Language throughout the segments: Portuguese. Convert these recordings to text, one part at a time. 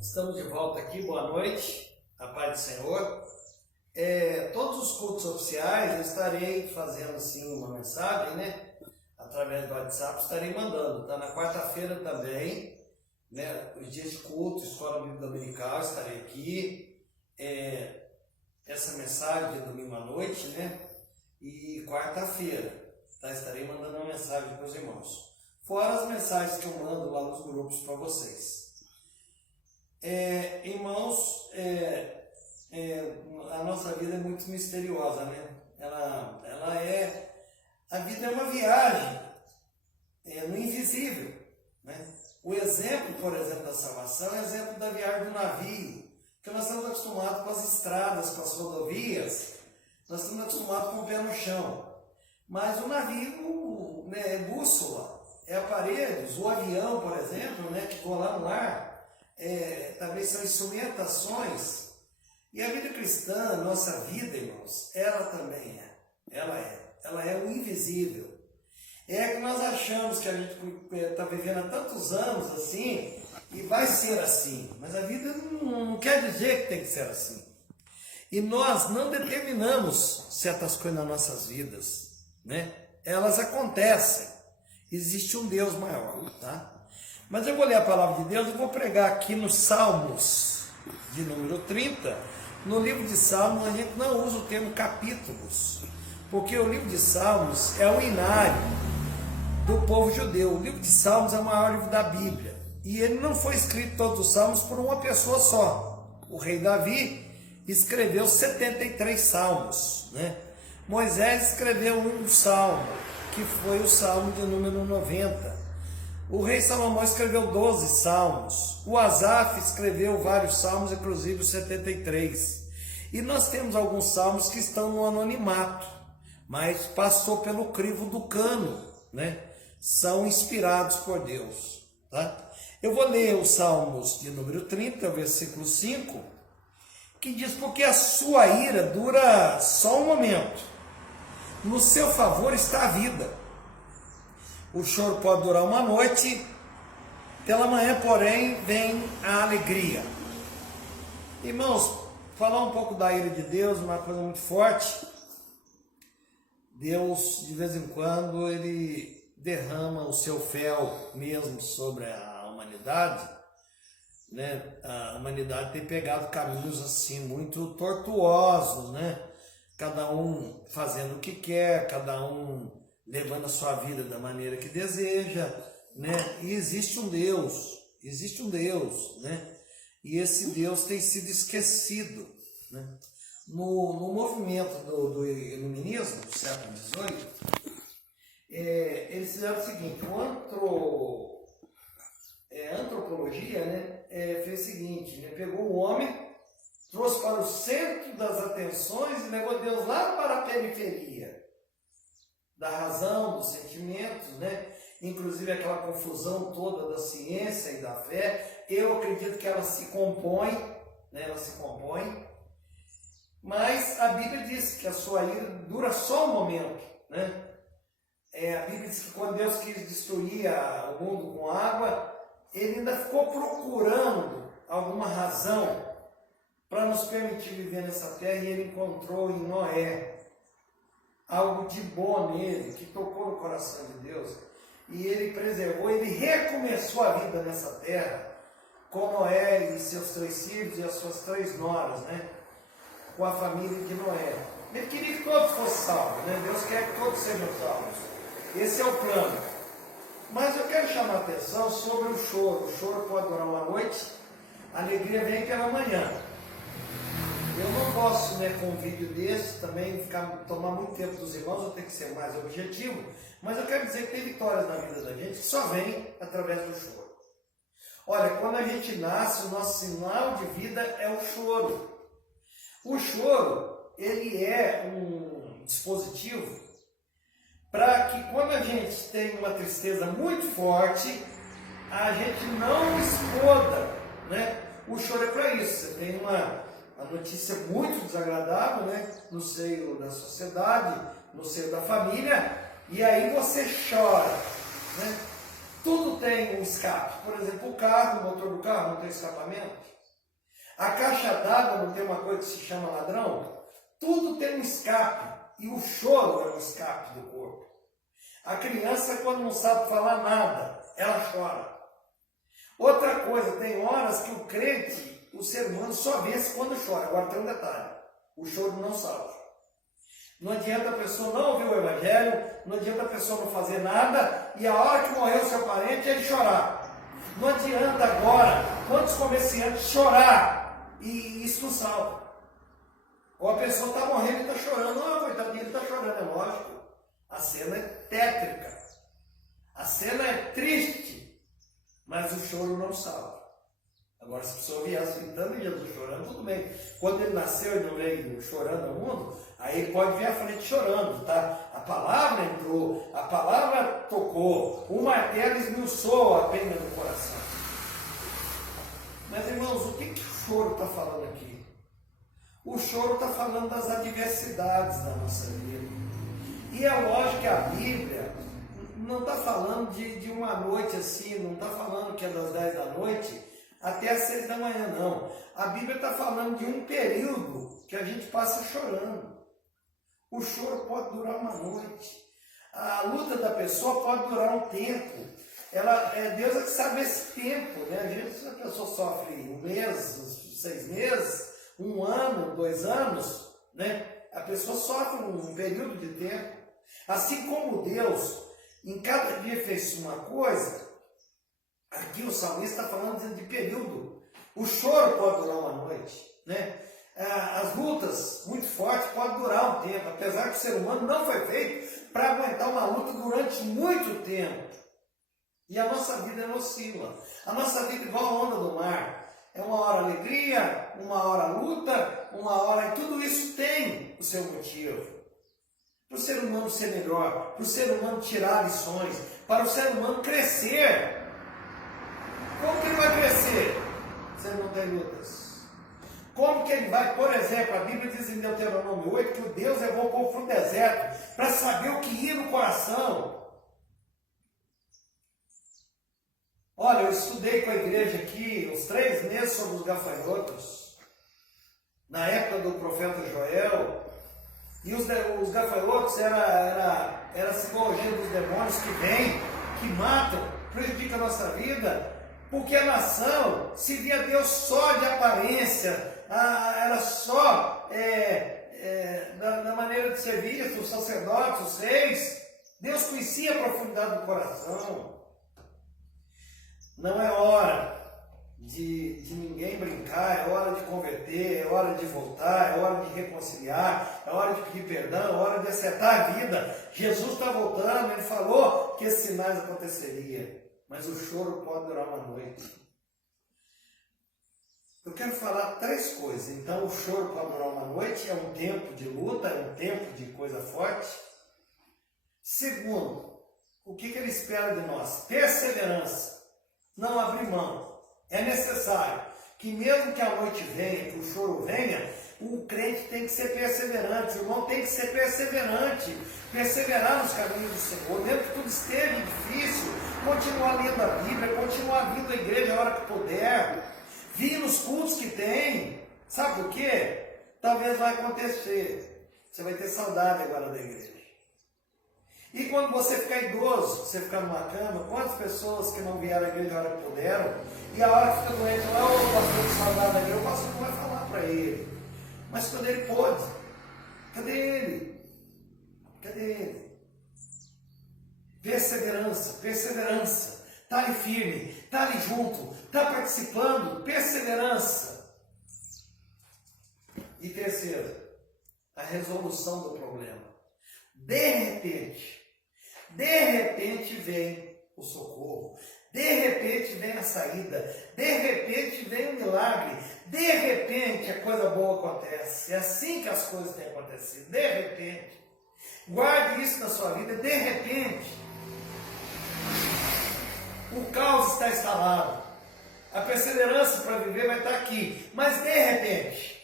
Estamos de volta aqui, boa noite, a paz do Senhor. Todos os cultos oficiais eu estarei fazendo assim uma mensagem, através do WhatsApp, estarei mandando, tá? Na quarta-feira também, os dias de culto, Escola Bíblica Dominical, estarei aqui. Essa mensagem de domingo à noite, e quarta-feira, tá? Estarei mandando uma mensagem para os irmãos. Fora as mensagens que eu mando lá nos grupos para vocês. Irmãos, a nossa vida é muito misteriosa, a vida é uma viagem no invisível, O exemplo, por exemplo, da salvação é o exemplo da viagem do navio, porque nós estamos acostumados com as estradas, com as rodovias, nós estamos acostumados com o pé no chão, mas o navio é bússola, é aparelhos, o avião, por exemplo, que voa lá no ar, também são instrumentações. E a vida cristã, a nossa vida, irmãos, ela também ela é o invisível. É que nós achamos que a gente está vivendo há tantos anos assim, e vai ser assim, mas a vida não quer dizer que tem que ser assim. E nós não determinamos certas coisas nas nossas vidas, Elas acontecem. Existe um Deus maior, tá? Mas eu vou ler a palavra de Deus e vou pregar aqui nos Salmos, de número 30. No livro de Salmos, a gente não usa o termo capítulos, porque o livro de Salmos é o inário do povo judeu. O livro de Salmos é o maior livro da Bíblia. E ele não foi escrito, todos os Salmos, por uma pessoa só. O rei Davi escreveu 73 Salmos, Moisés escreveu um salmo, que foi o Salmo de número 90. O rei Salomão escreveu 12 salmos, o Asaf escreveu vários salmos, inclusive os 73. E nós temos alguns salmos que estão no anonimato, mas passou pelo crivo do cano, São inspirados por Deus, tá? Eu vou ler os Salmos de número 30, versículo 5, que diz: porque a sua ira dura só um momento, no seu favor está a vida. O choro pode durar uma noite, pela manhã, porém, vem a alegria. Irmãos, falar um pouco da ira de Deus, uma coisa muito forte. Deus, de vez em quando, ele derrama o seu fel mesmo sobre a humanidade. A humanidade tem pegado caminhos assim muito tortuosos, Cada um fazendo o que quer, cada um levando a sua vida da maneira que deseja, E existe um Deus, E esse Deus tem sido esquecido, No movimento do iluminismo, do século XVIII, eles fizeram o seguinte: a antropologia, fez o seguinte, pegou o homem, trouxe para o centro das atenções e levou Deus lá para a periferia da razão, dos sentimentos, Inclusive aquela confusão toda da ciência e da fé. Eu acredito que ela se compõe, mas a Bíblia diz que a sua ira dura só um momento, A Bíblia diz que quando Deus quis destruir o mundo com água, ele ainda ficou procurando alguma razão para nos permitir viver nessa terra, e ele encontrou em Noé algo de bom nele, que tocou no coração de Deus, e ele preservou, ele recomeçou a vida nessa terra, com Noé e seus 3 filhos e as suas 3 noras, com a família de Noé. Ele queria que todos fossem salvos, Deus quer que todos sejam salvos. Esse é o plano. Mas eu quero chamar a atenção sobre o choro. O choro pode durar uma noite, a alegria vem pela manhã. Eu não posso, com um vídeo desse, também tomar muito tempo dos irmãos, eu tenho que ser mais objetivo, mas eu quero dizer que tem vitórias na vida da gente que só vem através do choro. Olha, quando a gente nasce, o nosso sinal de vida é o choro. O choro, ele é um dispositivo para que quando a gente tem uma tristeza muito forte, a gente não exploda, O choro é para isso. Você tem uma notícia muito desagradável, no seio da sociedade, no seio da família, e aí você chora, Tudo tem um escape. Por exemplo, o carro, o motor do carro não tem escapamento. A caixa d'água não tem uma coisa que se chama ladrão. Tudo tem um escape. E o choro é um escape do corpo. A criança, quando não sabe falar nada, ela chora. Outra coisa, tem horas que o crente, o ser humano, só vence quando chora. Agora tem um detalhe: o choro não salva. Não adianta a pessoa não ouvir o evangelho, não adianta a pessoa não fazer nada, e a hora que morrer o seu parente, ele chorar. Não adianta agora, quantos comerciantes chorar, e isso não salva. Ou a pessoa está morrendo e está chorando. Não, coitadinho, ele está chorando, é lógico. A cena é tétrica. A cena é triste. Mas o choro não salva. Agora, se a pessoa viesse gritando e Jesus chorando, tudo bem. Quando ele nasceu e não veio chorando ao mundo, aí ele pode vir à frente chorando, tá? A palavra entrou, a palavra tocou, o martelo esmiuçou a pena do coração. Mas, irmãos, o que o choro está falando aqui? O choro está falando das adversidades da nossa vida. E é lógico que a Bíblia não está falando de uma noite assim, não está falando que é das 10 da noite até as 6 da manhã, não. A Bíblia está falando de um período que a gente passa chorando. O choro pode durar uma noite. A luta da pessoa pode durar um tempo. Deus é que sabe esse tempo, né? Às vezes a pessoa sofre um mês, 6 meses, 1 ano, 2 anos, né? A pessoa sofre um período de tempo. Assim como Deus, em cada dia fez uma coisa, aqui o salmista está falando de período. O choro pode durar uma noite, né? As lutas muito fortes podem durar um tempo, apesar que o ser humano não foi feito para aguentar uma luta durante muito tempo. E a nossa vida oscila. A nossa vida é igual a onda do mar. É uma hora alegria, uma hora luta, uma hora... E tudo isso tem o seu motivo. Para o ser humano ser melhor, para o ser humano tirar lições, para o ser humano crescer. Como que ele vai crescer se ele não tem lutas? Como que ele vai, por exemplo, a Bíblia diz em Deuteronômio 8 que o Deus levou o povo para o deserto para saber o que ia no coração. Olha, eu estudei com a igreja aqui uns 3 meses sobre os gafanhotos, na época do profeta Joel, e os gafanhotos era a simbologia dos demônios que vêm, que matam, prejudicam a nossa vida, porque a nação se via Deus só de aparência, era só na maneira de ser visto, os sacerdotes, os reis. Deus conhecia a profundidade do coração. Não é hora de ninguém brincar, é hora de converter, é hora de voltar, é hora de reconciliar, é hora de pedir perdão, é hora de acertar a vida. Jesus está voltando, ele falou que esses sinais aconteceriam, mas o choro pode durar uma noite. Eu quero falar 3 coisas. Então, o choro pode durar uma noite, é um tempo de luta, é um tempo de coisa forte. Segundo, o que ele espera de nós? Perseverança. Não abrir mão. É necessário que mesmo que a noite venha, que o choro venha, o crente tem que ser perseverante, o irmão tem que ser perseverante, perseverar nos caminhos do Senhor, mesmo que tudo esteja difícil, continuar lendo a Bíblia, continuar vindo à igreja a hora que puder, vir nos cultos que tem. Sabe por quê? Talvez vai acontecer, você vai ter saudade agora da igreja. E quando você ficar idoso, você ficar numa cama, quantas pessoas que não vieram à igreja a hora que puderam, e a hora que fica doente, lá, o pastor de saudade da igreja, o pastor não vai falar para ele. Mas quando ele pôde, cadê ele? Cadê ele? Perseverança, perseverança. Está ali firme, está ali junto, está participando, perseverança. E terceiro, a resolução do problema. De repente vem o socorro, de repente vem a saída, de repente vem o milagre, de repente a coisa boa acontece. É assim que as coisas têm acontecido, de repente. Guarde isso na sua vida, de repente. O caos está instalado, a perseverança para viver vai estar aqui, mas de repente,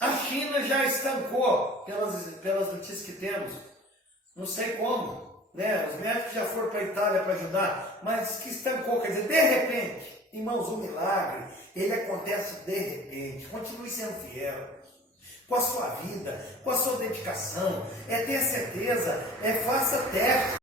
a China já estancou, pelas notícias que temos, não sei como, né? Os médicos já foram para a Itália para ajudar, mas que estancou, quer dizer, de repente, irmãos, o milagre, ele acontece de repente. Continue sendo fiel com a sua vida, com a sua dedicação, é ter certeza, faça teste.